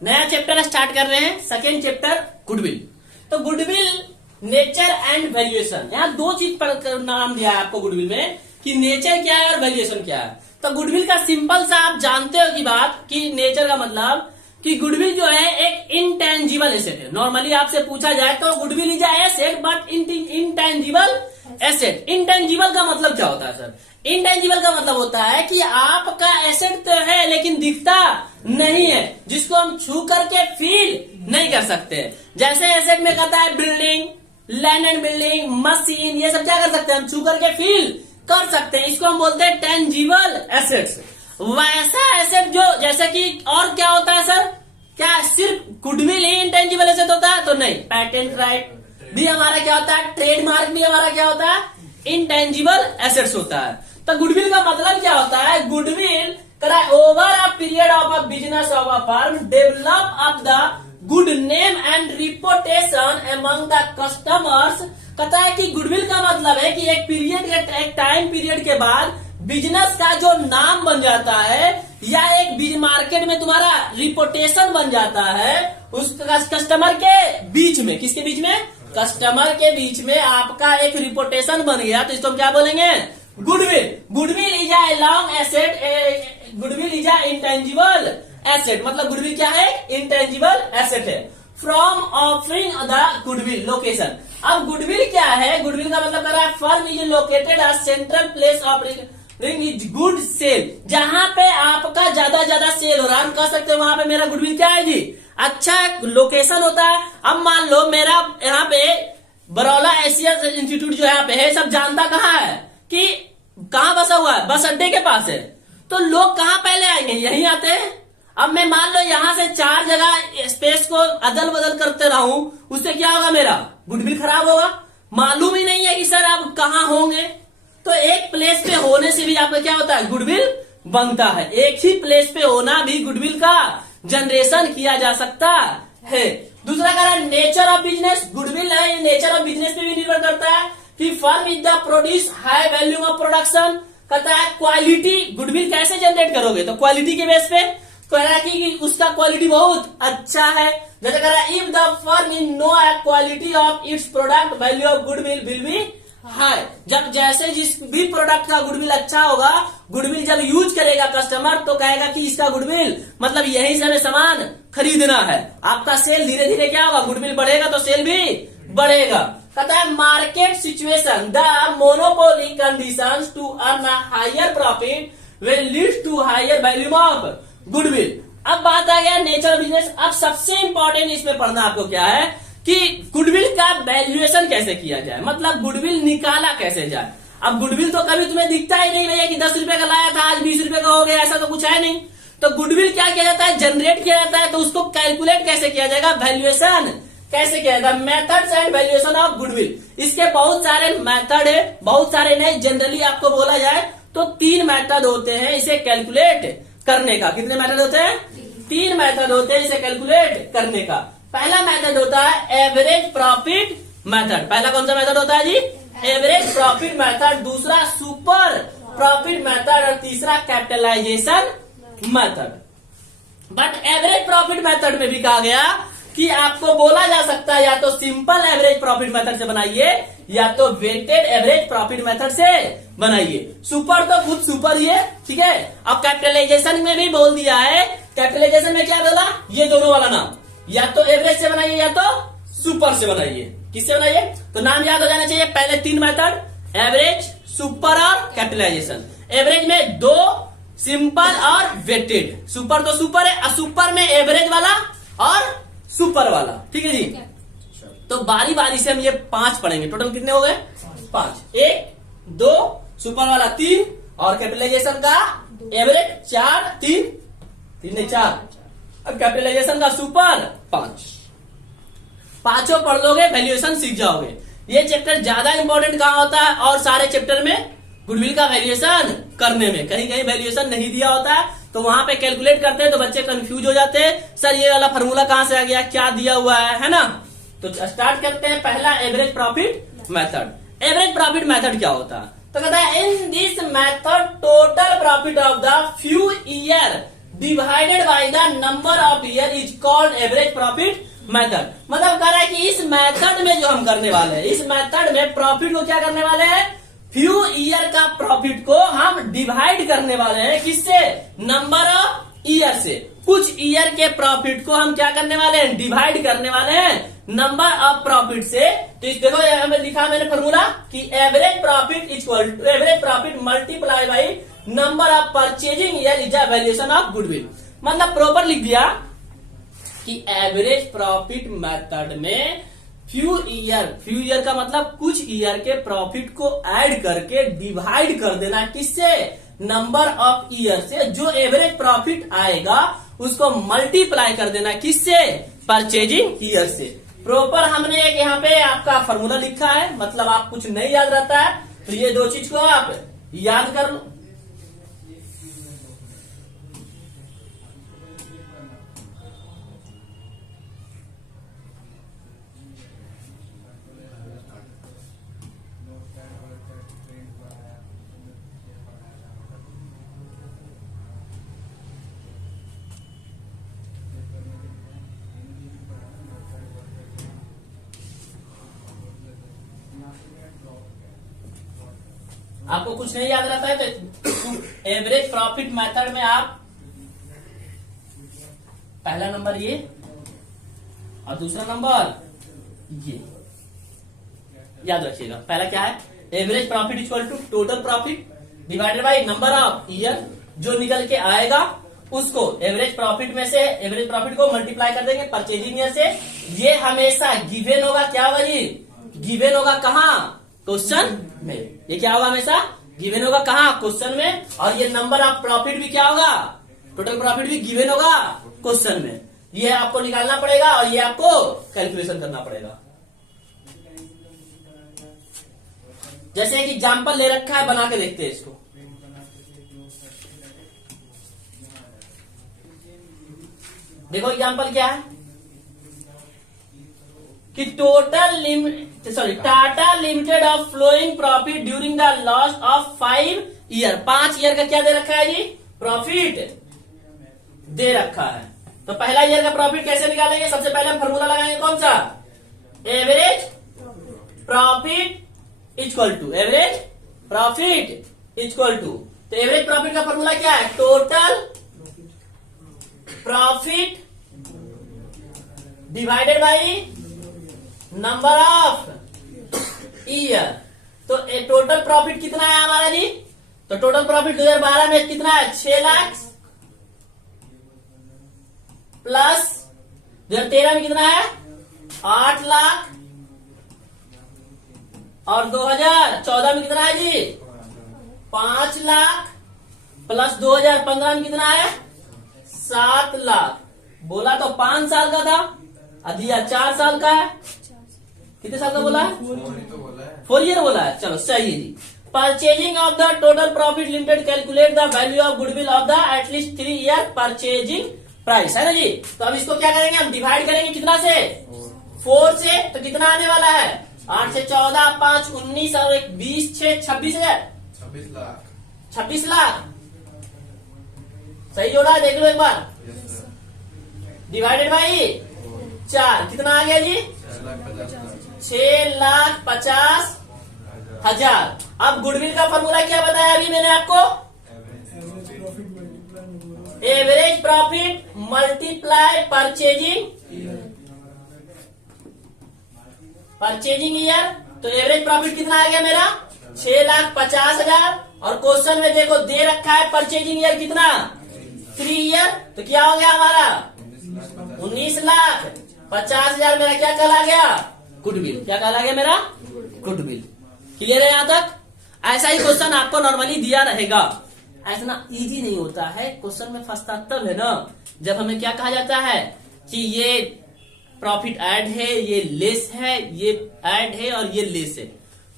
नया chapter start कर रहे हैं, सेकेंड चैप्टर गुडविल। तो गुडविल नेचर एंड वैल्यूएशन, यहाँ दो चीज पर नाम दिया है आपको गुडविल में कि नेचर क्या है और वैल्यूएशन क्या है। तो गुडविल का सिंपल सा आप जानते हो की बात कि नेचर का मतलब कि गुडविल जो है एक इनटेंजिबल एसेट है। नॉर्मली आपसे पूछा जाए तो goodwill is asset but intangible asset. Intangible का मतलब क्या होता है सर? इनटेंजिबल का मतलब होता है कि आपका एसेट तो है लेकिन दिखता नहीं है, जिसको हम छू करके फील नहीं कर सकते। जैसे एसेट में कहता है building, land and building, machine, ये सब क्या कर सकते हैं हम? छू करके फील कर सकते हैं। इसको हम बोलते हैं टेंजिबल एसेट्स। वैसा एसेट जो जैसे कि और क्या होता है सर? क्या सिर्फ गुडविल ही इंटेंजिबल एसेट होता है? तो नहीं, पेटेंट राइट भी हमारा क्या होता है? ट्रेडमार्क भी हमारा क्या होता है? इंटेंजिबल एसेट्स होता है। तो गुडविल का मतलब क्या होता है? Goodwill over a period of a business of a firm develop up the good name and reputation among the customers. कहता है कि गुडविल का मतलब है कि एक पीरियड, एक टाइम पीरियड के बाद बिजनेस का जो नाम बन जाता है या एक मार्केट में तुम्हारा रिपोर्टेशन बन जाता है, उस कस्टमर के बीच में, किसके बीच में? कस्टमर के बीच में आपका एक रिपोर्टेशन बन गया, तो इसको हम क्या बोलेंगे? Goodwill. Goodwill is a long asset, goodwill is a intangible asset. मतलब गुडविल क्या है? इंटेंजिबल एसेट है। From offering the goodwill location. अब गुडविल क्या है? गुडविल का मतलब कर रहा है firm is located a central place of is good sale, जहां पे आपका ज्यादा सेल हो रहा है, हम कह सकते हैं वहां पे मेरा गुडविल क्या है जी? अच्छा लोकेशन होता है। अब मान लो मेरा यहाँ पे बरौला एशिया इंस्टीट्यूट जो यहाँ पे है, सब जानता कहाँ है कि कहाँ बसा हुआ है? बस अड्डे के पास है। तो लोग कहाँ पहले आएंगे? यहीं आते हैं। अब मैं मान लो यहाँ से 4 जगह स्पेस को अदल बदल करते रहूं, उससे क्या होगा? मेरा गुडविल खराब होगा। मालूम ही नहीं है कि सर आप कहाँ होंगे। तो एक प्लेस पे होने से भी आपका क्या होता है? गुडविल बनता है। एक ही प्लेस पे होना भी गुडविल का जनरेशन किया जा सकता है। दूसरा कारण नेचर ऑफ बिजनेस। गुडविल है ये नेचर ऑफ बिजनेस पे भी निर्भर करता है कि firm is the produce high value of production. कहता है क्वालिटी, गुडविल कैसे जनरेट करोगे? तो क्वालिटी के बेस पे कह रहा है कि उसका क्वालिटी बहुत अच्छा है। जैसे कह रहा है if the firm in no quality of its product value of goodwill will be high. जब जैसे जिस भी प्रोडक्ट का गुडविल अच्छा होगा, गुडविल जब यूज करेगा कस्टमर तो कहेगा कि इसका गुडविल मतलब यही से हमें सामान खरीदना है। आपका सेल धीरे धीरे क्या होगा? गुडविल बढ़ेगा तो सेल भी बढ़ेगा। कहता है market situation the monopoly conditions to earn a higher profit will lead to higher value of goodwill. अब बात आ गया नेचर ऑफ बिजनेस। अब सबसे इंपॉर्टेंट इसमें पढ़ना आपको क्या है कि गुडविल का वैल्यूएशन कैसे किया जाए, मतलब गुडविल निकाला कैसे जाए। अब गुडविल तो कभी तुम्हें दिखता ही नहीं भैया कि 10 रुपए का लाया था आज 20 रुपए का हो गया, ऐसा तो कुछ है नहीं। तो गुडविल क्या किया जाता है? जनरेट किया जाता है। तो उसको कैलकुलेट कैसे किया जाएगा? वैल्यूएशन कैसे किया जाएगा? Methods and valuation of goodwill. इसके बहुत सारे मेथड है, बहुत सारे नहीं, जनरली आपको बोला जाए तो 3 मेथड होते हैं इसे कैलकुलेट करने का। कितने मेथड होते हैं? 3 मेथड होते हैं इसे कैलकुलेट करने का। पहला मेथड होता है एवरेज प्रॉफिट मेथड। पहला कौन सा मेथड होता है जी? Average profit method. दूसरा सुपर प्रॉफिट मेथड और तीसरा capitalisation method. But average profit method में भी कहा गया कि आपको बोला जा सकता है या तो सिंपल एवरेज प्रॉफिट मेथड से बनाइए या तो वेटेड एवरेज प्रॉफिट मेथड से बनाइए। सुपर तो खुद सुपर ही है, ठीक है। अब कैपिटलाइजेशन में भी बोल दिया है। कैपिटलाइजेशन में क्या बोला? ये दोनों वाला नाम, या तो एवरेज से बनाइए या तो सुपर से बनाइए। किससे बनाइए? तो नाम याद हो जाना चाहिए। पहले 3 मेथड, एवरेज, सुपर और कैपिटलाइजेशन। एवरेज में 2 सिंपल और वेटेड। सुपर तो सुपर है और सुपर में एवरेज वाला और सुपर वाला, ठीक है जी। तो बारी बारी से हम ये 5 पढ़ेंगे। टोटल कितने हो गए? 5। 1, 2, सुपर वाला 3 और कैपिटलाइजेशन का एवरेज 4, 3 नहीं 4। अब कैपिटलाइजेशन का सुपर 5। पांचों पढ़ लोगे, वैल्यूएशन सीख जाओगे। ये चैप्टर ज्यादा इंपॉर्टेंट कहाँ होता है? और सारे चैप्टर में गुडविल का वैल्यूएशन करने में कहीं कहीं वैल्यूएशन नहीं दिया होता है, तो वहां पे कैलकुलेट करते हैं तो बच्चे कंफ्यूज हो जाते हैं, सर ये वाला फार्मूला कहाँ से आ गया, क्या दिया हुआ है ना। तो स्टार्ट करते हैं। पहला average profit method. Average profit method क्या होता है? तो कहता है इन this method total profit of the few year divided by the number of year is called average profit method. मतलब कह रहा है कि इस मेथड में जो हम करने वाले हैं, इस मेथड में प्रॉफिट को क्या करने वाले हैं, फ्यू ईयर का प्रॉफिट को हम डिवाइड करने वाले हैं, किससे, नंबर ऑफ ईयर से। कुछ ईयर के प्रॉफिट को हम क्या करने वाले हैं, डिवाइड करने वाले हैं नंबर ऑफ प्रॉफिट से। तो इस देखो यहाँ में लिखा मैंने फॉर्मूला कि average profit equal to average profit multiply by number of purchasing year is the valuation of goodwill. मतलब प्रॉपर लिख दिया कि एवरेज प्रॉफिट मेथड में फ्यू ईयर का मतलब कुछ ईयर के प्रॉफिट को ऐड करके डिवाइड कर देना, किससे, नंबर ऑफ ईयर से। जो एवरेज प्रॉफिट आएगा उसको मल्टीप्लाई कर देना, किससे, परचेजिंग ईयर से। प्रॉपर हमने एक यहाँ पे आपका फॉर्मूला लिखा है, मतलब आप कुछ नहीं याद रहता है तो ये दो चीज को आप याद कर लो। आपको कुछ नहीं याद रहता है तो एवरेज प्रॉफिट मेथड में आप पहला नंबर ये और दूसरा नंबर ये याद रखिएगा। पहला क्या है, average profit equal to total profit divided by number of year. जो निकल के आएगा उसको एवरेज प्रॉफिट में से एवरेज प्रॉफिट को मल्टीप्लाई कर देंगे परचेजिंग ईयर से। ये हमेशा गिवन होगा, क्या होगा जी, गिवन होगा कहाँ, क्वेश्चन में। ये क्या होगा, हमेशा गिवन होगा कहाँ, क्वेश्चन में। और ये नंबर ऑफ प्रॉफिट भी क्या होगा, टोटल प्रॉफिट भी गिवन होगा क्वेश्चन में। ये आपको निकालना पड़ेगा और ये आपको कैलकुलेशन करना पड़ेगा। जैसे एक एग्जाम्पल ले रखा है, बना के देखते हैं इसको। देखो एग्जाम्पल क्या है कि Tata limited of flowing profit during the loss of 5 year. 5 year का क्या दे रखा है जी, प्रॉफिट दे रखा है। तो पहला ईयर का प्रॉफिट कैसे निकालेंगे, सबसे पहले हम फॉर्मूला लगाएंगे, कौन सा, average profit equal to average profit equal to. तो एवरेज प्रॉफिट का फॉर्मूला क्या है, total profit divided by number of year. तो टोटल प्रॉफिट कितना है हमारा जी, तो टोटल प्रॉफिट 2012 में कितना है, 6 लाख प्लस 2013 में कितना है, 8 लाख और 2014 में कितना है जी, 5 लाख प्लस 2015 में कितना है, 7 लाख। बोला तो 5 साल का था, दिया 4 साल का है। कितने साल का बोला है, 4 ईयर बोला है। चलो सही है जी। Purchasing of the total profit limited calculate the value of goodwill of the at least 3 year purchasing price, है ना जी। तो अब इसको क्या करेंगे, हम डिवाइड करेंगे कितना से, 4 से। तो कितना आने वाला है, 8 से 14, 5 19 और 1 20, 6 26 हजार, 26 लाख। सही जोड़ा है, देख लो एक बार। डिवाइडेड बाई 4 कितना आ गया जी, 6,50,000। अब गुडविल का फॉर्मूला क्या बताया अभी मैंने आपको, average profit multiply purchasing year. तो एवरेज प्रॉफिट कितना आ गया मेरा, 6,50,000। और क्वेश्चन में देखो दे रखा है परचेजिंग ईयर कितना, 3 ईयर। तो क्या हो गया हमारा, 19,50,000 मेरा क्या कहला गया, गुडविल। क्या कहला गया मेरा, गुडविल। क्लियर है यहाँ तक। ऐसा ही क्वेश्चन आपको नॉर्मली दिया रहेगा। ऐसा ना इजी नहीं होता है, क्वेश्चन में फंसता तब है ना जब हमें क्या कहा जाता है कि ये प्रॉफिट ऐड है, ये लेस है, ये ऐड है और ये लेस है।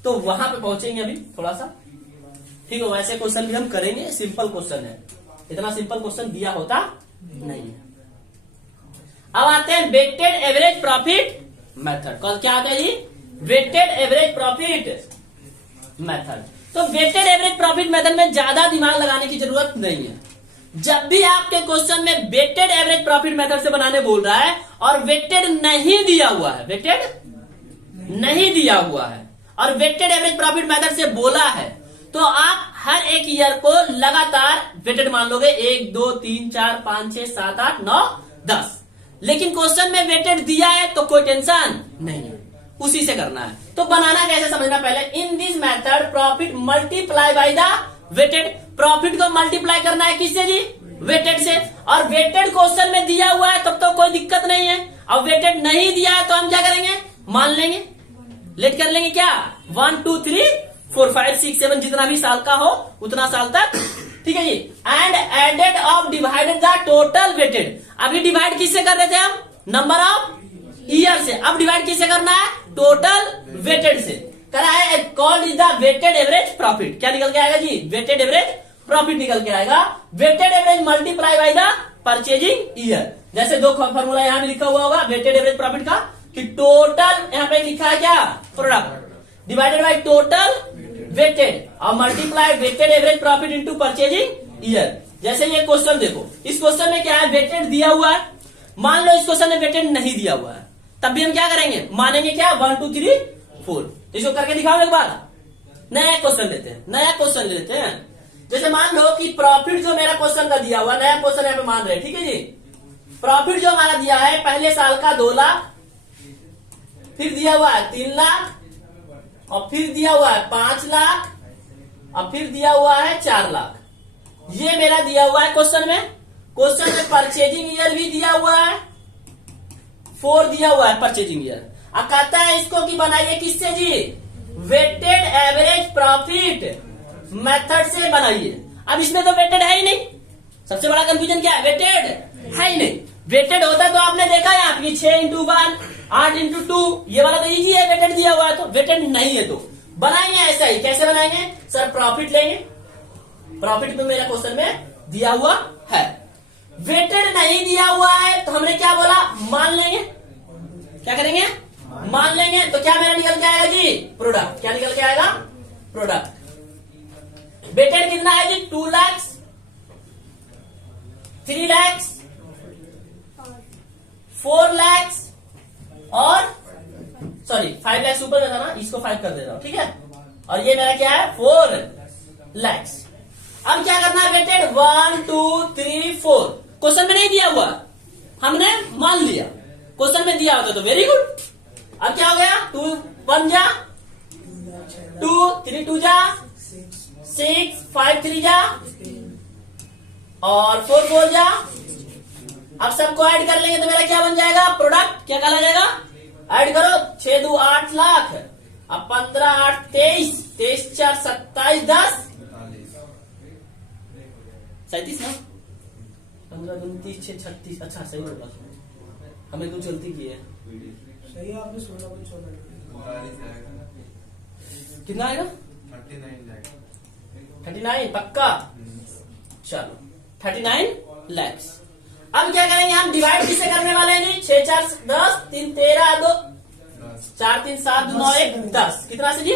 तो वहां पे पहुंचेंगे अभी थोड़ा सा, ठीक है। वैसे क्वेश्चन भी हम करेंगे, सिंपल क्वेश्चन है, इतना सिंपल क्वेश्चन दिया होता नहीं है। अब आते हैं वेटेड एवरेज प्रॉफिट मेथड। कल क्या आता है जी, वेटेड एवरेज प्रॉफिट मेथड। तो वेटेड एवरेज प्रॉफिट मेथड में ज्यादा दिमाग लगाने की जरूरत नहीं है। जब भी आपके क्वेश्चन में वेटेड एवरेज प्रॉफिट मेथड से बनाने बोल रहा है और वेटेड नहीं दिया हुआ है, वेटेड नहीं दिया हुआ है और वेटेड एवरेज प्रॉफिट मेथड से बोला है, तो आप हर एक ईयर को लगातार वेटेड मान लोगे 1 2 3 4 5 6 7 8 9 10। लेकिन क्वेश्चन में वेटेड दिया है तो कोई टेंशन नहीं है, उसी से करना है। तो बनाना कैसे समझना पहले। In this method profit multiply by the weighted, profit को मल्टीप्लाई करना है किससे जी, वेटेड से। और वेटेड क्वेश्चन में दिया हुआ है तब तो कोई दिक्कत नहीं है, अब वेटेड नहीं दिया है तो हम क्या करेंगे, मान लेंगे, लेट कर लेंगे क्या 1 2 3 4 5 6 7 जितना भी साल का हो उतना साल तक, ठीक है जी। And added of divided the total weighted, अभी डिवाइड किससे कर रहे थे हम, नंबर ऑफ ईयर से, अब डिवाइड किससे करना है, टोटल वेटेड से करा है। Called is the weighted average profit, क्या निकल के आएगा जी, वेटेड एवरेज प्रॉफिट निकल के आएगा। Weighted average multiply by the purchasing year, जैसे दो फॉर्मूला यहाँ भी लिखा हुआ होगा वेटेड एवरेज प्रॉफिट का, कि टोटल यहाँ पे लिखा है क्या, product divided by total weighted और multiply weighted average profit into purchasing year. जैसे ये क्वेश्चन देखो, इस क्वेश्चन में क्या है, वेटेड दिया हुआ है, मान लो इस क्वेश्चन में वेटेड नहीं दिया हुआ है, तब भी हम क्या करेंगे, मानेंगे क्या 1 2 3 4। इसको करके दिखाओ एक बार, नया क्वेश्चन लेते हैं, नया क्वेश्चन लेते हैं। जैसे मान लो कि प्रॉफिट जो मेरा क्वेश्चन का दिया हुआ, नया क्वेश्चन यहाँ पे मान रहे हैं, ठीक है जी। प्रॉफिट जो हमारा दिया है पहले साल का 2 लाख, फिर दिया हुआ है 3 लाख, और फिर दिया हुआ है 5 लाख, और फिर दिया हुआ है 4 लाख। ये मेरा दिया हुआ है क्वेश्चन में। क्वेश्चन में परचेजिंग ईयर भी दिया हुआ है, 4 दिया हुआ है परचेजिंग ईयर। अब कहता है इसको कि बनाइए किससे जी, वेटेड एवरेज प्रॉफिट मेथड से बनाइए। अब इसमें तो वेटेड है ही नहीं, सबसे बड़ा कंफ्यूजन क्या है, वेटेड है ही नहीं। वेटेड होता तो आपने देखा है आपकी 6 इंटू 1 8 इंटू 2, ये वाला तो इजी है, वेटेड दिया हुआ है, तो वेटेड नहीं है तो बनाएंगे ऐसा ही। कैसे बनाएंगे सर, प्रॉफिट लेंगे, प्रॉफिट में मेरा क्वेश्चन में दिया हुआ है, वेटेड नहीं दिया हुआ है तो हमने क्या बोला, मान लेंगे, क्या करेंगे, मान लेंगे। तो क्या मेरा निकल के आएगा जी, प्रोडक्ट, क्या निकल के आएगा, प्रोडक्ट। वेटेड कितना है जी, 2 लाख 3 लाख 4 लाख और सॉरी 5 लाख ऊपर में था ना, इसको 5 कर दे रहा हूं, ठीक है। और ये मेरा क्या है 4 लाख। अब क्या करना है, वेटेड 1 2 3 4, क्वेश्चन में नहीं दिया हुआ, हमने मान लिया, क्वेश्चन में दिया होता तो वेरी गुड। अब क्या हो गया, 2 1 जा 2 3 2 जा 6 5 3 जा और 4 4 जा। अब सबको ऐड कर लेंगे तो मेरा क्या बन जाएगा, प्रोडक्ट, क्या कहला जाएगा, ऐड करो 6 2 8 लाख, अब 15 8 23 23 4 27 10 37 ना, 15 2 30 6 36, अच्छा सही होगा, हमें कुछ गलती की है, सही है आपने 16 कुछ कितना आएगा 39 पक्का, चलो 39 लाख। अब क्या करेंगे हम, डिवाइड किससे करने वाले हैं जी, 6 4 10 3 13 2 4 3 7 2 9 1 10, कितना से जी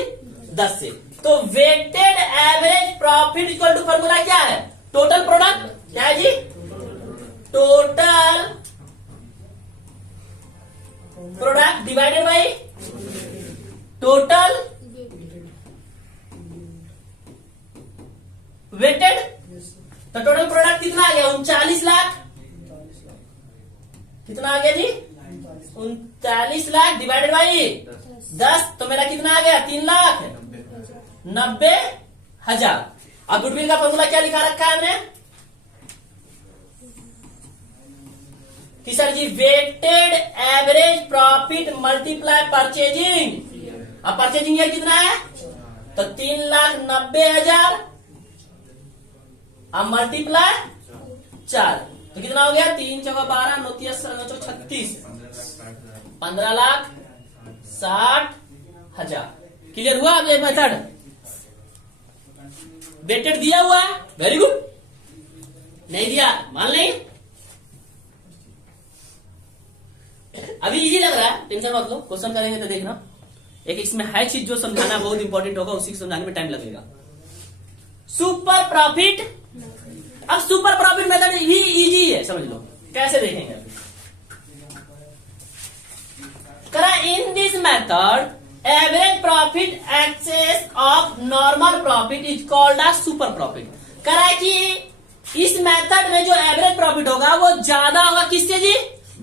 10 से। तो weighted average profit equal to formula क्या है, टोटल प्रोडक्ट, क्या है जी, total product divided by total weighted. तो टोटल प्रोडक्ट कितना आ गया, 39 लाख, कितना आ गया जी 39 लाख डिवाइडेड बाई 10, तो मेरा कितना आ गया 3,90,000। अब गुडविल का फॉर्मूला क्या लिखा रखा है हमने कि सर जी weighted average profit multiply purchasing. अब परचेजिंग ईयर कितना है, तो 3,90,000 अब मल्टीप्लाई 4, तो कितना हो गया 3 × 12 9 × 36 15,60,000। क्लियर हुआ अब ये मेथड, वेटेड दिया हुआ है, वेरी गुड, नहीं दिया मान लेंगे। अभी इजी लग रहा है, टेंशन मत लो, क्वेश्चन करेंगे तो देखना, एक इसमें है चीज जो समझाना बहुत इंपॉर्टेंट होगा, उसी को समझाने में टाइम लगेगा। सुपर प्रॉफिट अब सुपर प्रॉफिट मेथड भी इजी है, समझ लो कैसे देखेंगे अभी। करा in this method average profit excess of normal profit is called a super profit. करा कि इस मेथड में जो एवरेज प्रॉफिट होगा वो ज्यादा होगा किससे जी,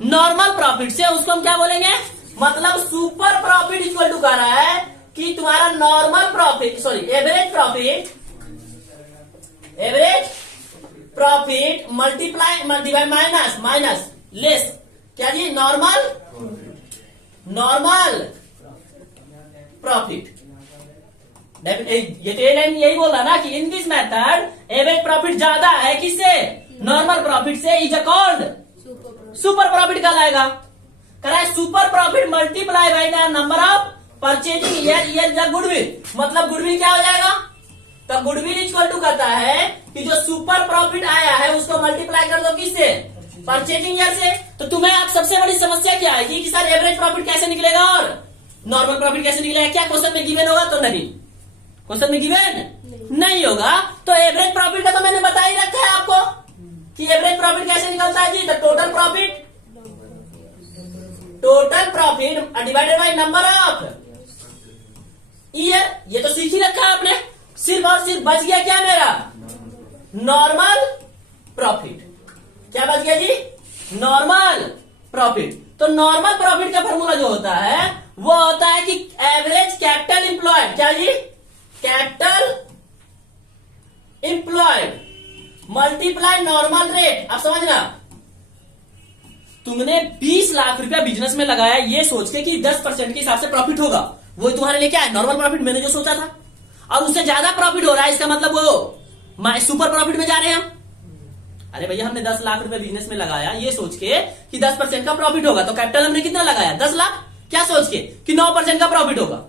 नॉर्मल प्रॉफिट से, उसको हम क्या बोलेंगे, मतलब सुपर प्रॉफिट इक्वल टू कर रहा है कि तुम्हारा normal profit, sorry average profit multiply divide minus less क्या जी, नॉर्मल प्रॉफिट। ये तो लाइन यही बोल रहा ना कि इन दिस मेथड एवरेज प्रॉफिट ज्यादा है किससे, नॉर्मल प्रॉफिट से, इज कॉल्ड सुपर प्रॉफिट कहलाएगा। करें super profit multiply by the number of purchasing year the goodwill, मतलब गुडविल क्या हो जाएगा, तो गुडविल इक्वल टू कहता है कि जो सुपर प्रॉफिट आया है उसको मल्टीप्लाई कर दो किससे, परचेजिंग ईयर से। तो तुम्हें अब सबसे बड़ी समस्या क्या आएगी कि सर एवरेज प्रॉफिट कैसे निकलेगा और नॉर्मल प्रॉफिट कैसे निकलेगा, क्या क्वेश्चन में गिवन होगा, तो नहीं, क्वेश्चन में गिवन नहीं होगा। तो एवरेज प्रॉफिट का तो मैंने बता ही रखा है आपको कि एवरेज प्रॉफिट कैसे निकलता है जी, तो total profit divided by number of year, ये तो सीख ही रखा है आपने। सिर्फ और सिर्फ बच गया क्या मेरा, नॉर्मल प्रॉफिट, क्या बच गया जी, नॉर्मल प्रॉफिट। तो नॉर्मल प्रॉफिट का फॉर्मूला जो होता है वो होता है कि एवरेज कैपिटल एम्प्लॉयड, क्या जी, capital employed multiply normal rate. अब समझना, तुमने 20 लाख रुपया बिजनेस में लगाया ये सोच के कि 10% के हिसाब से प्रॉफिट होगा, वो तुम्हारे लिए क्या है, नॉर्मल प्रॉफिट, मैंने जो सोचा था, और उससे ज्यादा प्रॉफिट हो रहा है, इसका मतलब वो सुपर प्रॉफिट में जा रहे हैं हम। अरे भैया हमने 10 लाख रुपया बिजनेस में लगाया ये सोच के कि 10% का प्रॉफिट होगा, तो कैपिटल हमने कितना लगाया, 10 लाख, क्या सोच के कि 9% का प्रॉफिट होगा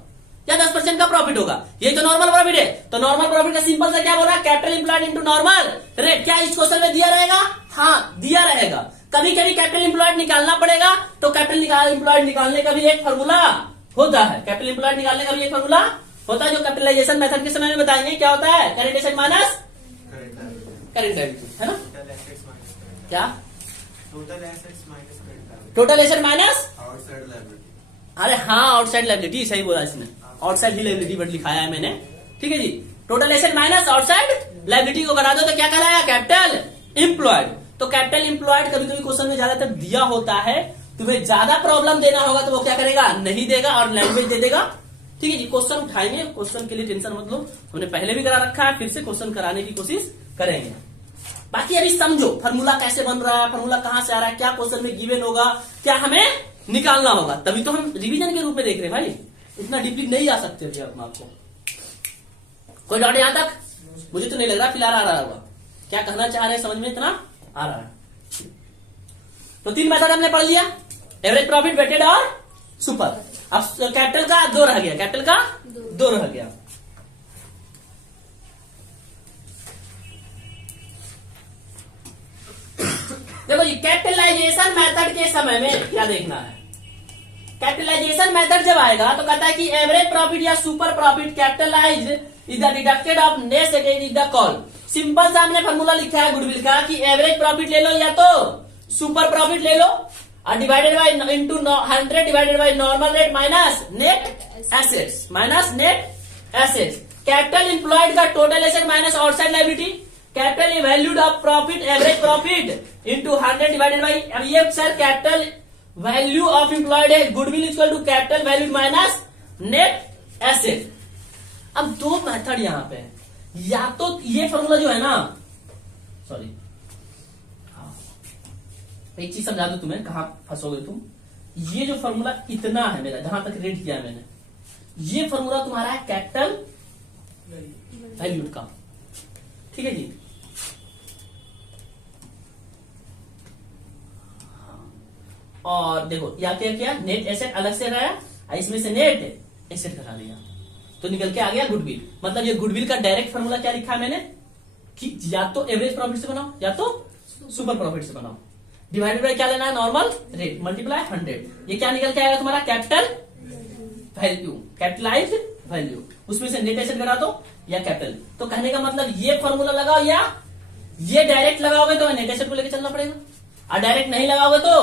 या 10% का प्रॉफिट होगा, ये तो नॉर्मल प्रॉफिट है। तो नॉर्मल प्रॉफिट का सिंपल सा क्या बोल रहा है, capital employed into normal rate. क्या इस क्वेश्चन में दिया रहेगा, हाँ दिया रहेगा। कभी कभी कैपिटल एम्प्लॉयड निकालना पड़ेगा, तो कैपिटल एम्प्लॉयड निकालने का भी एक फॉर्मूला होता है, कैपिटल एम्प्लॉयड निकालने का भी एक फॉर्मूला होता है जो कैपिटलाइजेशन मेथड के समय में बताएंगे। क्या होता है, current asset minus current liability, है ना, क्या total asset minus outside liability. अरे हाँ आउटसाइड लायबिलिटी, सही बोला इसने, आउटसाइड ही लायबिलिटी वर्ड लिखाया है मैंने, ठीक है जी। Total asset minus outside liability को करा दो तो क्या कहलाया, कैपिटल एम्प्लॉयड। तो कैपिटल एम्प्लॉयड कभी कभी क्वेश्चन में ज्यादातर दिया होता है, तुम्हें ज्यादा प्रॉब्लम देना होगा तो वो क्या करेगा, नहीं देगा और लैंग्वेज दे देगा, ठीक है जी। क्वेश्चन उठाएंगे, क्वेश्चन के लिए टेंशन मत लो, हमने पहले भी करा रखा है, फिर से क्वेश्चन कराने की कोशिश करेंगे। बाकी अभी समझो फॉर्मूला कैसे बन रहा है, फॉर्मूला कहां से आ रहा है, क्या क्वेश्चन में गिवन होगा, क्या हमें निकालना होगा, तभी तो हम रिवीजन के रूप में देख रहे हैं भाई, इतना डीपली नहीं आ सकते थे अपना आपको। कोई डाउट यहां तक, मुझे तो नहीं लग रहा फिलहाल आ रहा होगा, क्या कहना चाह रहे हैं समझ में इतना आ रहा है। तो 3 मेथड हमने पढ़ लिया, एवरेज प्रॉफिट, वेटेड और सुपर। अब कैपिटल का 2 रह गया, कैपिटल का 2 रह गया। देखो जी कैपिटलाइजेशन मेथड के समय में क्या देखना है, कैपिटलाइजेशन मेथड जब आएगा तो कहता है कि एवरेज प्रॉफिट या super profit capitalize is the deducted of net again is the call. Simple सा हमने फॉर्मूला लिखा है गुडविल का कि एवरेज प्रॉफिट ले लो या तो सुपर प्रॉफिट ले लो, और divided by into 100 divided by normal rate minus net assets, minus net assets. Capital employed का total asset minus outside liability, capital valued of profit average profit into 100 divided by, अब ये sir capital value of employed है, goodwill equal to capital valued minus net asset. अब 2 method यहां पे है, या तो ये फॉर्मूला जो है ना, सॉरी एक चीज समझा दू तुम्हें, कहां फंसोगे तुम। ये जो फॉर्मूला इतना है मेरा, जहां तक रेड किया है मैंने, ये फॉर्मूला तुम्हारा है कैपिटल वैल्यूड का, ठीक है जी। और देखो या क्या किया, नेट एसेट अलग से रहा, इसमें से नेट एसेट करा दिया, तो निकल के आ गया गुडविल। मतलब ये गुडविल का डायरेक्ट फॉर्मूला क्या लिखा है मैंने कि या तो एवरेज प्रॉफिट से बनाओ या तो सुपर प्रॉफिट से बनाओ, डिवाइडेड बाय क्या लेना है, नॉर्मल रेट मल्टीप्लाई 100। ये क्या निकल के आएगा तुम्हारा, कैपिटल वैल्यू, कैपिटलाइज्ड वैल्यू, उसमें से नेट एसेट घटा दो या कैपिटल। तो कहने का मतलब ये फॉर्मूला लगाओ या ये डायरेक्ट लगाओगे तो नेट एसेट को लेकर चलना पड़ेगा, और डायरेक्ट नहीं लगाओगे तो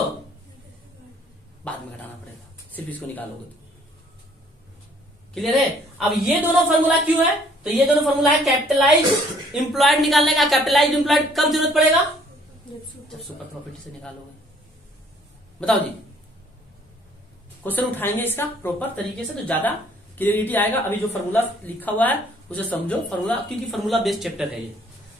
बाद में घटाना पड़ेगा, सिर्फ इसको निकालोगे तो। क्लियर है? अब ये दोनों फॉर्मूला क्यों है? तो ये दोनों फॉर्मूला है कैपिटलाइज इंप्लॉयड निकालने का। कैपिटलाइज इंप्लॉयड कब जरूरत पड़ेगा? जब सुपर प्रॉपर्टी से निकालोगे। बताओ जी, क्वेश्चन उठाएंगे इसका प्रॉपर तरीके से तो ज्यादा क्लियरिटी आएगा। अभी जो फॉर्मूला लिखा हुआ है उसे समझो फॉर्मूला, क्योंकि फॉर्मूला बेस्ड चैप्टर है ये।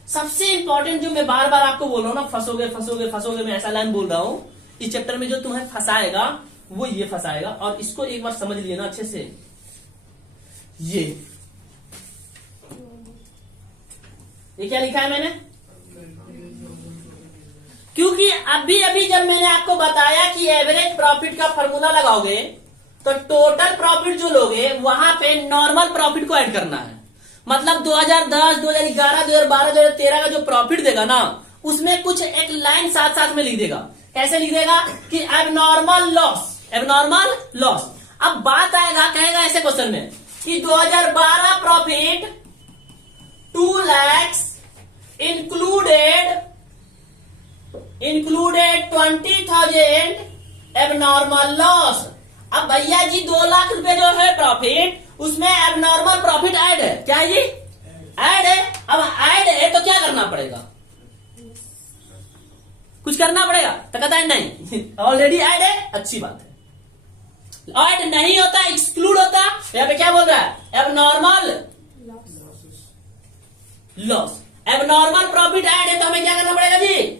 सबसे इंपॉर्टेंट जो मैं बार बार आपको बोल रहा हूं ना, फंसोगे फंसोगे फंसोगे, मैं ऐसा लाइन बोल रहा हूं, इस चैप्टर में जो तुम्हें फंसाएगा वो ये फंसाएगा। और इसको एक बार समझ लिए ना अच्छे से, ये क्या लिखा है मैंने? क्योंकि अभी अभी जब मैंने आपको बताया कि एवरेज प्रॉफिट का फॉर्मूला लगाओगे तो टोटल प्रॉफिट जो लोगे वहां पे नॉर्मल प्रॉफिट को ऐड करना है। मतलब 2010, 2011, 2012, 2013 का जो प्रॉफिट देगा ना, उसमें कुछ एक लाइन साथ साथ में लिख देगा। कैसे लिख देगा? कि एबनॉर्मल लॉस, एबनॉर्मल लॉस। अब बात आएगा, कहेगा ऐसे क्वेश्चन में कि 2012 profit 2 lakhs included 20,000 abnormal loss. अब भैया जी 2 लाख रुपए जो है प्रॉफिट, उसमें एबनॉर्मल प्रॉफिट ऐड है। क्या है जी? ऐड है। अब ऐड है तो क्या करना पड़ेगा? कुछ करना पड़ेगा? तो कहता है नहीं, ऑलरेडी ऐड है, अच्छी बात है। ऐड नहीं होता, एक्सक्लूड होता, यहाँ पे क्या बोल रहा है? Abnormal loss. Abnormal profit add है तो हमें क्या करना पड़ेगा जी?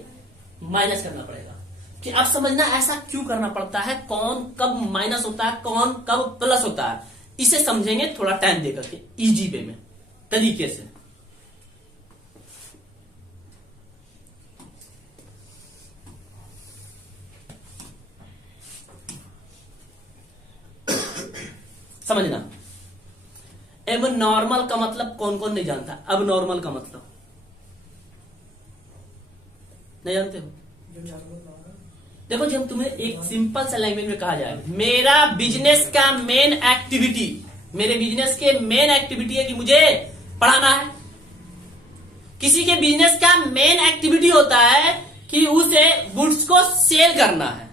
माइनस करना पड़ेगा। कि अब समझना ऐसा क्यों करना पड़ता है, कौन कब माइनस होता है, कौन कब प्लस होता है, इसे समझेंगे थोड़ा टाइम देकर के, इजी वे में तरीके से। समझना, अब नॉर्मल का मतलब कौन कौन नहीं जानता? अब नॉर्मल का मतलब नहीं जानते हो? देखो, जब तुम्हें एक सिंपल सा लैंग्वेज में कहा जाए, मेरा बिजनेस का मेन एक्टिविटी, मेरे बिजनेस के मेन एक्टिविटी है कि मुझे पढ़ाना है। किसी के बिजनेस का मेन एक्टिविटी होता है कि उसे गुड्स को सेल करना है।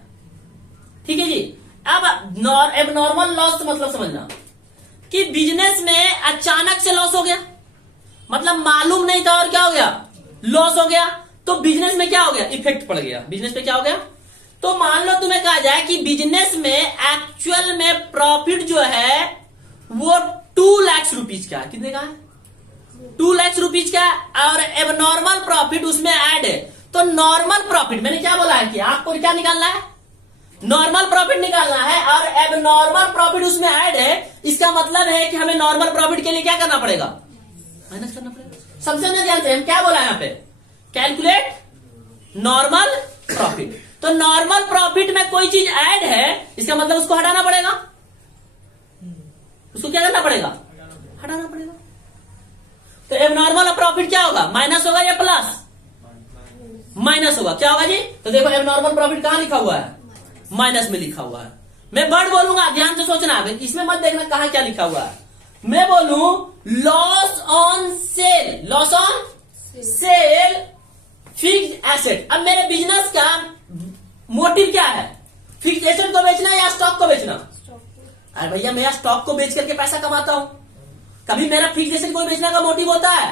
ठीक है जी। अब एबनॉर्मल लॉस मतलब समझना कि बिजनेस में अचानक से लॉस हो गया, मतलब मालूम नहीं था और क्या हो गया? लॉस हो गया। तो बिजनेस में क्या हो गया? इफेक्ट पड़ गया। बिजनेस पे क्या हो गया? तो मान लो तुम्हें कहा जाए कि बिजनेस में एक्चुअल में प्रॉफिट जो है वो 2 लाख रुपीज का है। कितने का है? 2 लाख रुपीज का। और एबनॉर्मल प्रॉफिट उसमें ऐड है। तो नॉर्मल प्रॉफिट, मैंने क्या बोला है कि आपको क्या निकालना है? नॉर्मल प्रॉफिट निकालना है, और एबनॉर्मल प्रॉफिट उसमें ऐड है। इसका मतलब है कि हमें नॉर्मल प्रॉफिट के लिए क्या करना पड़ेगा? माइनस करना पड़ेगा। सबसे ना जानते हैं हम क्या बोला है यहाँ पे? Calculate normal profit. तो नॉर्मल प्रॉफिट में कोई चीज ऐड है, इसका मतलब उसको हटाना पड़ेगा। उसको क्या करना पड़ेगा? हटाना पड़ेगा। तो एबनॉर्मल प्रॉफिट क्या होगा? माइनस होगा या प्लस? माइनस होगा। क्या होगा जी? तो देखो, एबनॉर्मल प्रॉफिट कहां लिखा हुआ है? माइनस में लिखा हुआ है। मैं वर्ड बोलूंगा, ध्यान से सोचना, इसमें मत देखना कहां क्या लिखा हुआ है। मैं बोलूं loss on sale, loss on sale fixed asset. अब मेरे बिजनेस का मोटिव क्या है? फिक्स्ड एसेट को बेचना या स्टॉक को बेचना? अरे भैया, मैं स्टॉक को बेच करके पैसा कमाता हूं, कभी मेरा फिक्स्ड एसेट को बेचने का मोटिव होता है?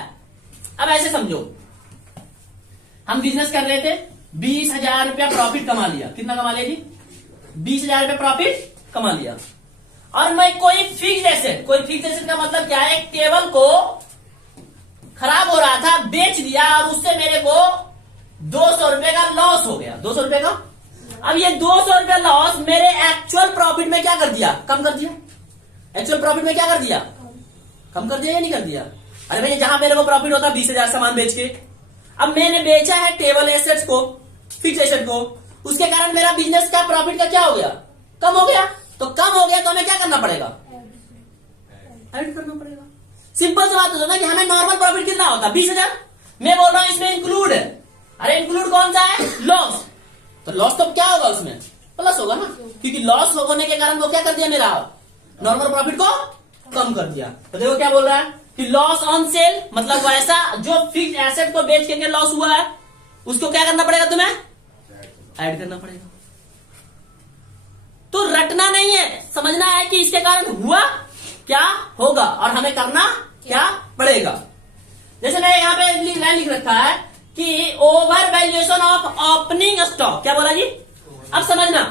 अब ऐसे समझो, हम बिजनेस कर रहे थे, 20,000 रुपया प्रॉफिट कमा लिया। कितना कमा लिया जी? 20,000 रुपया प्रॉफिट कमा लिया। और मैं कोई फिक्स्ड एसेट, कोई फिक्स्ड एसेट का मतलब क्या है? एक टेबल को खराब हो रहा था, बेच दिया, और उससे मेरे को 200 रुपए का लॉस हो गया। 200 रुपए का। अब ये 200 रुपया लॉस मेरे एक्चुअल प्रॉफिट में क्या कर दिया? कम कर दिया। एक्चुअल प्रॉफिट में क्या कर दिया? कम कर दिया या नहीं कर दिया? अरे भैया, जहां मेरे को प्रॉफिट होता 20,000 सामान बेच के, अब मैंने बेचा है टेबल एसेट्स को, फिक्स एसेट को, उसके कारण मेरा बिजनेस का प्रॉफिट का क्या हो गया? कम हो गया। तो कम हो गया तो हमें क्या करना पड़ेगा? ऐड करना पड़ेगा। सिंपल सी बात होता है कि हमें नॉर्मल प्रॉफिट कितना होता? 20,000। मैं बोल रहा हूं इसमें इंक्लूड है। अरे इंक्लूड कौन सा है? लॉस। तो लॉस तो क्या होगा? उसमें प्लस होगा ना, क्योंकि लॉस होने के कारण वो क्या कर दिया? मेरा नॉर्मल प्रॉफिट को कम कर दिया। तो देखो क्या बोल रहा है कि लॉस ऑन सेल, मतलब वैसा जो फिक्स एसेट को बेच के लॉस हुआ है उसको क्या करना पड़ेगा तुम्हें, ऐड करना पड़ेगा। तो रटना नहीं है, समझना है कि इसके कारण हुआ क्या होगा और हमें करना क्या पड़ेगा। जैसे मैं यहां पे लाइन लिख रखा है कि over valuation of opening stock, क्या बोला जी, अब समझना।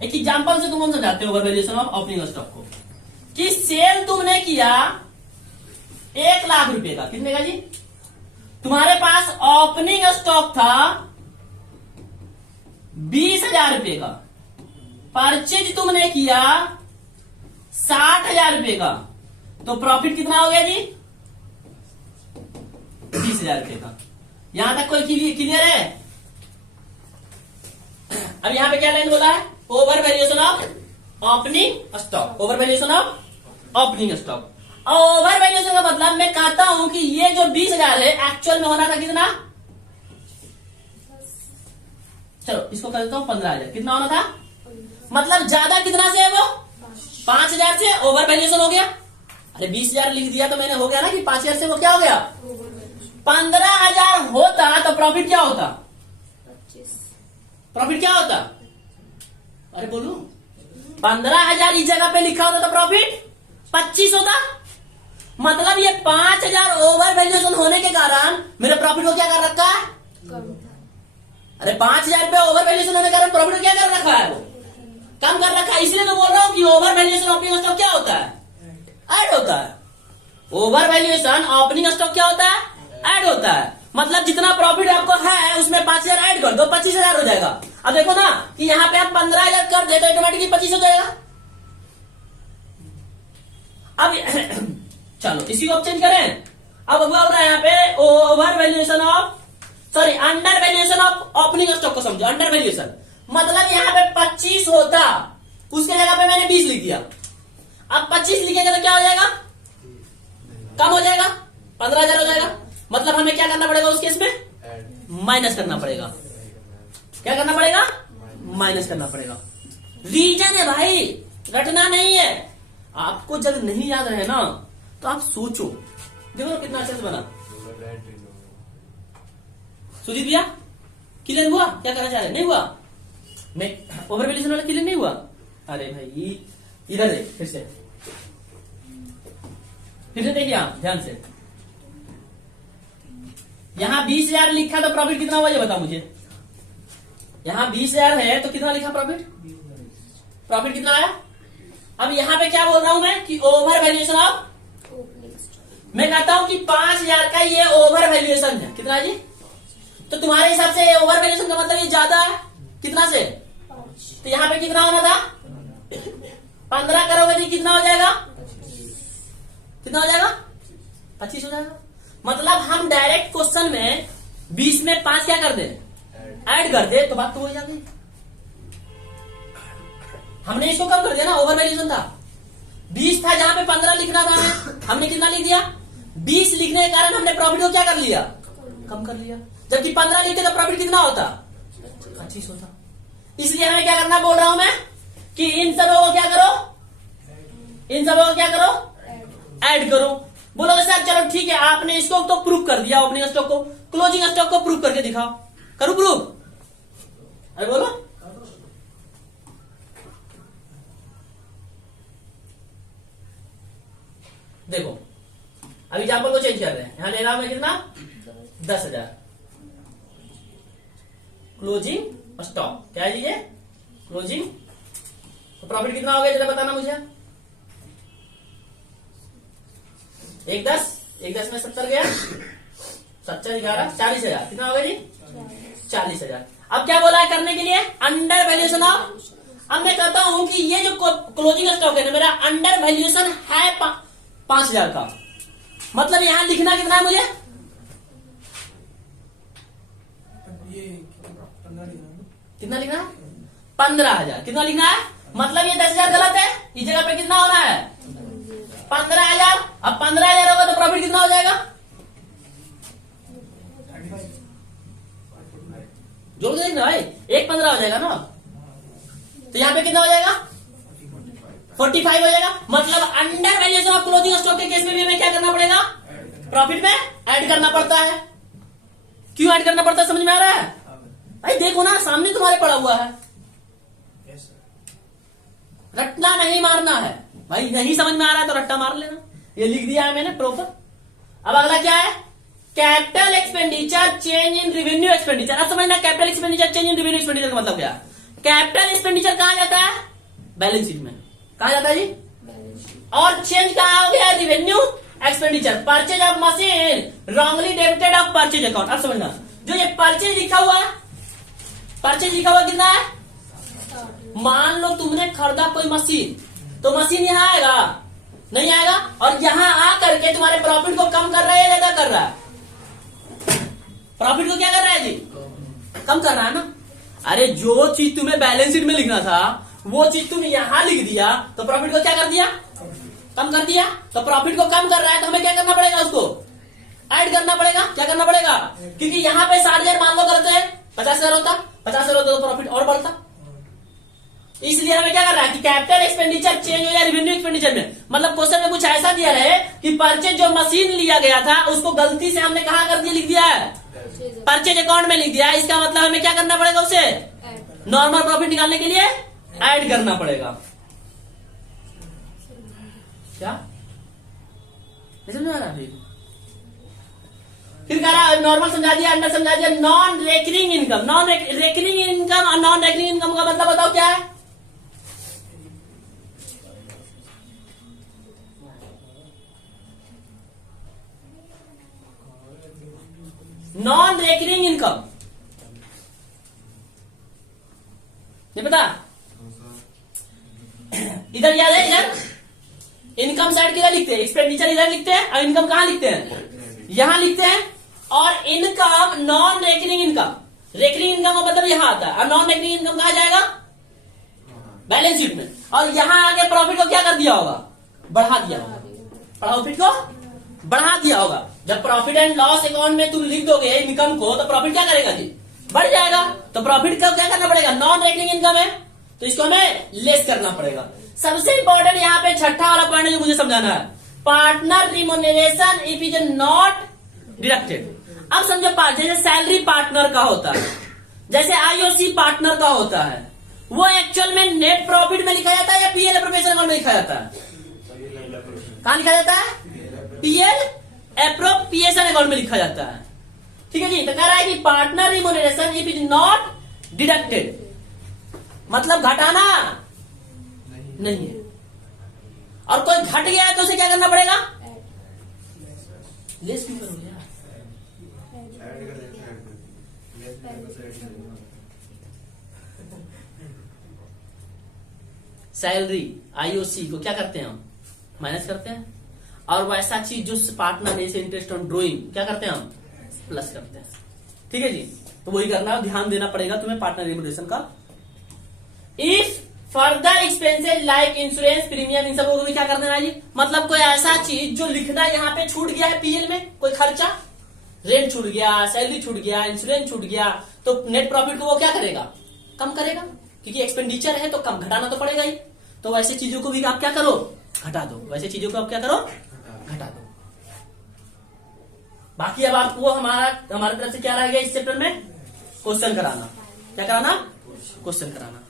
एक एग्जांपल से तुम हम समझाते हो over valuation of opening stock को, कि सेल तुमने किया 1 लाख रुपए का, कितने का जी, तुम्हारे पास ओपनिंग स्टॉक था 20,000 रुपए का, परचेज तुमने किया 60,000 रुपए का, तो प्रॉफिट कितना हो गया जी, 20,000 रुपए का। यहां तक कोई क्लियर है? अब यहां पे क्या लाइन बोला है, over valuation of opening stock, over valuation of opening stock. Over valuation का मतलब मैं कहता हूं कि ये जो 20,000 है एक्चुअल में होना था कितना, चलो इसको कर देता हूं 15,000, कितना होना था, मतलब ज्यादा कितना से है वो 5,000 से ओवर वैल्यूएशन हो गया। अरे 20,000 लिख दिया तो मैंने, हो गया ना कि 5,000 से वो क्या हो गया, 15,000 होता तो प्रॉफिट क्या होता, प्रॉफिट क्या होता, अरे बोलू 15,000 इस जगह पे लिखा होता तो प्रॉफिट 25 होता। मतलब ये 5,000 ओवर वैल्यूएशन होने के कारण मेरे प्रॉफिट को क्या कर रखा है, अरे 5,000 रुपए ओवर वैल्यूएशन होने के कारण प्रॉफिट को क्या कर रखा है, वो कम कर रखा है। इसलिए तो बोल रहा हूं कि ओवर वैल्यूएशन ओपनिंग स्टॉक क्या होता है, ऐड होता है। ओवर वैल्यूएशन ओपनिंग स्टॉक क्या होता है, ऐड होता है। मतलब जितना प्रॉफिट आपको है उसमें 5,000 ऐड कर दो, 25,000 हो जाएगा। अब देखो ना कि यहाँ पे आप 15,000 कर दे तो ऑटोमेटिकली 25 हो जाएगा। अब चलो इसी को चेंज करें। अब हुआ हो रहा है यहाँ पे over valuation of, sorry under valuation of opening stock को समझो। अंडर वैल्यूएशन मतलब यहाँ पे 25 होता, उसके जगह पे मैंने 20 लिख दिया। अब 25 लिखेंगे तो क्या हो जाएगा, कम हो जाएगा, 15,000 हो जाएगा। मतलब हमें क्या करना पड़ेगा उस केस में, माइनस करना पड़ेगा। क्या करना पड़ेगा, माइनस करना पड़ेगा। रीजन है भाई, रटना नहीं है। आपको जब नहीं याद रहे ना तो आप सोचो, देखो कितना अच्छे से बना। सुजीत भैया क्लियर हुआ, क्या करना चाह रहे, नहीं हुआ, मैं ओवर वैल्यूएशन वाला क्लियर नहीं हुआ। अरे भाई इधर देख, फिर से देखिए आप ध्यान से। यहां 20,000 लिखा तो प्रॉफिट कितना हुआ ये बताओ मुझे। यहां 20,000 है तो कितना लिखा प्रॉफिट, प्रॉफिट कितना आया। अब यहां पे क्या बोल रहा हूं मैं कि ओवर वैल्यूएशन ऑफ, मैं कहता हूं कि 5,000 का ये ओवर वैल्यूएशन है, कितना जी, तो तुम्हारे हिसाब से ओवर वैल्यूएशन का मतलब ये ज्यादा है कितना से, तो यहां पे कितना होना था 15 करोगे जी, कितना हो जाएगा, कितना हो जाएगा 25 हो जाएगा। मतलब हम डायरेक्ट क्वेश्चन में 20 में 5 क्या कर दे, ऐड कर दे, तो बात तो हो जाती। हमने इसको कम कर दिया ना, ओवर वैल्यूएशन था 20 था, जहां पे 15 लिखना था हमने कितना लिख दिया, 20 लिखने के कारण हमने प्रॉफिट को क्या कर लिया, कम कर लिया। जबकि 15 लिखते तो प्रॉफिट कितना होता, 25 होता। इसलिए हमें क्या करना बोल रहा हूं मैं कि इन सबों को क्या करो, इन सबों को क्या करो, ऐड करो। बोलोगे सर चलो ठीक है, आपने इसको तो प्रूफ कर दिया, ओपनिंग स्टॉक को, क्लोजिंग स्टॉक को प्रूफ करके दिखाओ, करूं प्रूफ, अरे बोलो। देखो अभी एग्जाम्पल को चेंज कर रहे हैं, यहां ले रहा हूं मैं कितना 10,000 क्लोजिंग स्टॉक, क्या है ये क्लोजिंग, तो प्रॉफिट कितना हो गया जरा बताना मुझे। 1 10 में 70 गया, 70 11 40,000, कितना हो गया जी 40,000। अब क्या बोला है करने के लिए, अंडर वैल्यूएशन ऑफ। अब मैं कहता हूं कि ये जो क्लोजिंग स्टॉक है ना मेरा अंडर वैल्यूएशन है 5,000 का, मतलब यहां लिखना कितना है मुझे, ये 15 लिखना है। कितना लिखना है 15,000, कितना लिखना है, मतलब ये 10,000 गलत है, इस जगह पे कितना होना है 15,000। अब 15,000 होगा तो प्रॉफिट कितना हो जाएगा, दोनों देखना भाई, 1.15 हो जाएगा ना, तो यहाँ पे कितना हो जाएगा 45 हो जाएगा। मतलब under valuation of closing stock के केस में भी हमें क्या करना पड़ेगा, प्रॉफिट में ऐड करना पड़ता है। क्यों ऐड करना पड़ता है, समझ में आ रहा है भाई? देखो ना सामने तुम्हारे पड़ा हुआ है, रट्टा नहीं मारना है भाई। नहीं समझ में आ रहा है तो रट्टा मार लेना, ये लिख दिया है मैंने प्रॉपर। अब अगला क्या है, capital expenditure change in revenue expenditure. अब समझना capital expenditure change in revenue expenditure का मतलब क्या है। कैपिटल एक्सपेंडिचर कहां जाता है, बैलेंस शीट में। कहां जाता है जी, और चेंज कहां हो गया, revenue expenditure. Purchase of machine wrongly debited of purchase account. अब समझना, जो ये परचेज लिखा हुआ है, परचेज लिखा हुआ कितना है, मान लो तुमने खरीदा कोई मशीन, तो मशीन यहां आएगा नहीं आएगा, और यहां आकर के तुम्हारे प्रॉफिट को कम कर रहा है या ज्यादा कर रहा है, प्रॉफिट को क्या कर रहा है जी, कम कर रहा है ना। अरे जो चीज तुम्हें बैलेंस शीट में लिखना था वो चीज तुम यहां लिख दिया, तो प्रॉफिट को क्या कर दिया, कम कर दिया। तो प्रॉफिट को कम कर रहा है तो हमें क्या करना पड़ेगा, उसको ऐड करना पड़ेगा। क्या करना पड़ेगा, क्योंकि यहाँ पे 60,000 मान लो करते हैं, 50,000 होता, 50,000 होता तो प्रॉफिट और बढ़ता। इसलिए हमें क्या कर रहा है कि कैपिटल एक्सपेंडिचर चेंज हो जाए रेवेन्यू एक्सपेंडिचर में। मतलब क्वेश्चन में कुछ ऐसा दिया रहे कि परचेज जो मशीन लिया गया था उसको गलती से हमने कहा कर दिया, लिख दिया है परचेज अकाउंट में लिख दिया। इसका मतलब हमें क्या करना पड़ेगा, उसे नॉर्मल प्रॉफिट निकालने के लिए ऐड करना पड़ेगा। क्या समझ में आ रहा है? फिर कह रहा नॉर्मल समझा दिया, अंडर समझा दिया। Non recurring income, non recurring income और नॉन रेकरिंग इनकम का मतलब बताओ क्या है। नॉन रेकरिंग इनकम नहीं पता, इधर याद है, इधर इनकम साइड किधर लिखते हैं, एक्सपेंडिचर इधर लिखते हैं और इनकम कहां लिखते हैं, यहां लिखते हैं। और income non recurring income, recurring income का मतलब यहां आता है, और नॉन रेकरिंग इनकम कहां जाएगा, बैलेंस शीट में। और यहां आगे प्रॉफिट को क्या कर दिया होगा, बढ़ा दिया होगा, प्रॉफिट को बढ़ा दिया होगा। जब प्रॉफिट एंड लॉस अकाउंट में तुम लिख दोगे इनकम को, तो प्रॉफिट क्या करेगा जी, बढ़ जाएगा। तो प्रॉफिट का क्या करना पड़ेगा, नॉन रेकरिंग इनकम है तो इसको हमें लेस करना पड़ेगा। सबसे इंपॉर्टेंट यहाँ पे छठा वाला पॉइंट जो मुझे समझाना है, partner remuneration if is not deducted. अब समझो, जैसे सैलरी पार्टनर का होता है, जैसे आईओसी पार्टनर का होता है, वो एक्चुअल में नेट प्रॉफिट में लिखा जाता है या पीएल एप्रोप्रिएशन अकाउंट में लिखा जाता है, कहां लिखा जाता है, पीएल एप्रोप्रिएशन अकाउंट में लिखा जाता है। ठीक है जी, तो कह रहा है कि partner remuneration if is not deducted, मतलब घटाना नहीं है। और कोई घट गया है तो उसे क्या करना पड़ेगा, लेस क्यों करोगे यार, सैलरी आईओसी को क्या करते हैं हम, माइनस करते हैं। और वैसा चीज जो पार्टनर जैसे इंटरेस्ट ऑन ड्रॉइंग क्या करते हैं हम, प्लस करते हैं। ठीक है जी, तो वही करना, ध्यान देना पड़ेगा तुम्हें पार्टनर रिमोनेरेशन का। If further expenses like insurance premium, इन सबको भी क्या कर देना है जी, मतलब कोई ऐसा चीज जो लिखना यहाँ पे छूट गया है पीएल में, कोई खर्चा, रेंट छूट गया, सैलरी छूट गया, इंश्योरेंस छूट गया, तो नेट प्रॉफिट को वो क्या करेगा, कम करेगा, क्योंकि एक्सपेंडिचर है तो कम घटाना तो पड़ेगा ही। तो वैसे चीजों को भी आप क्या करो, घटा दो, वैसे चीजों को आप क्या करो, घटा दो। बाकी अब आपको हमारे तरफ से क्या रह गया इस चैप्टर में, क्वेश्चन कराना। क्या कराना, क्वेश्चन कराना।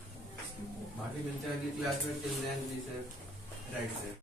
बाकी मिलते हैं अगली क्लास में, till then be safe, right safe.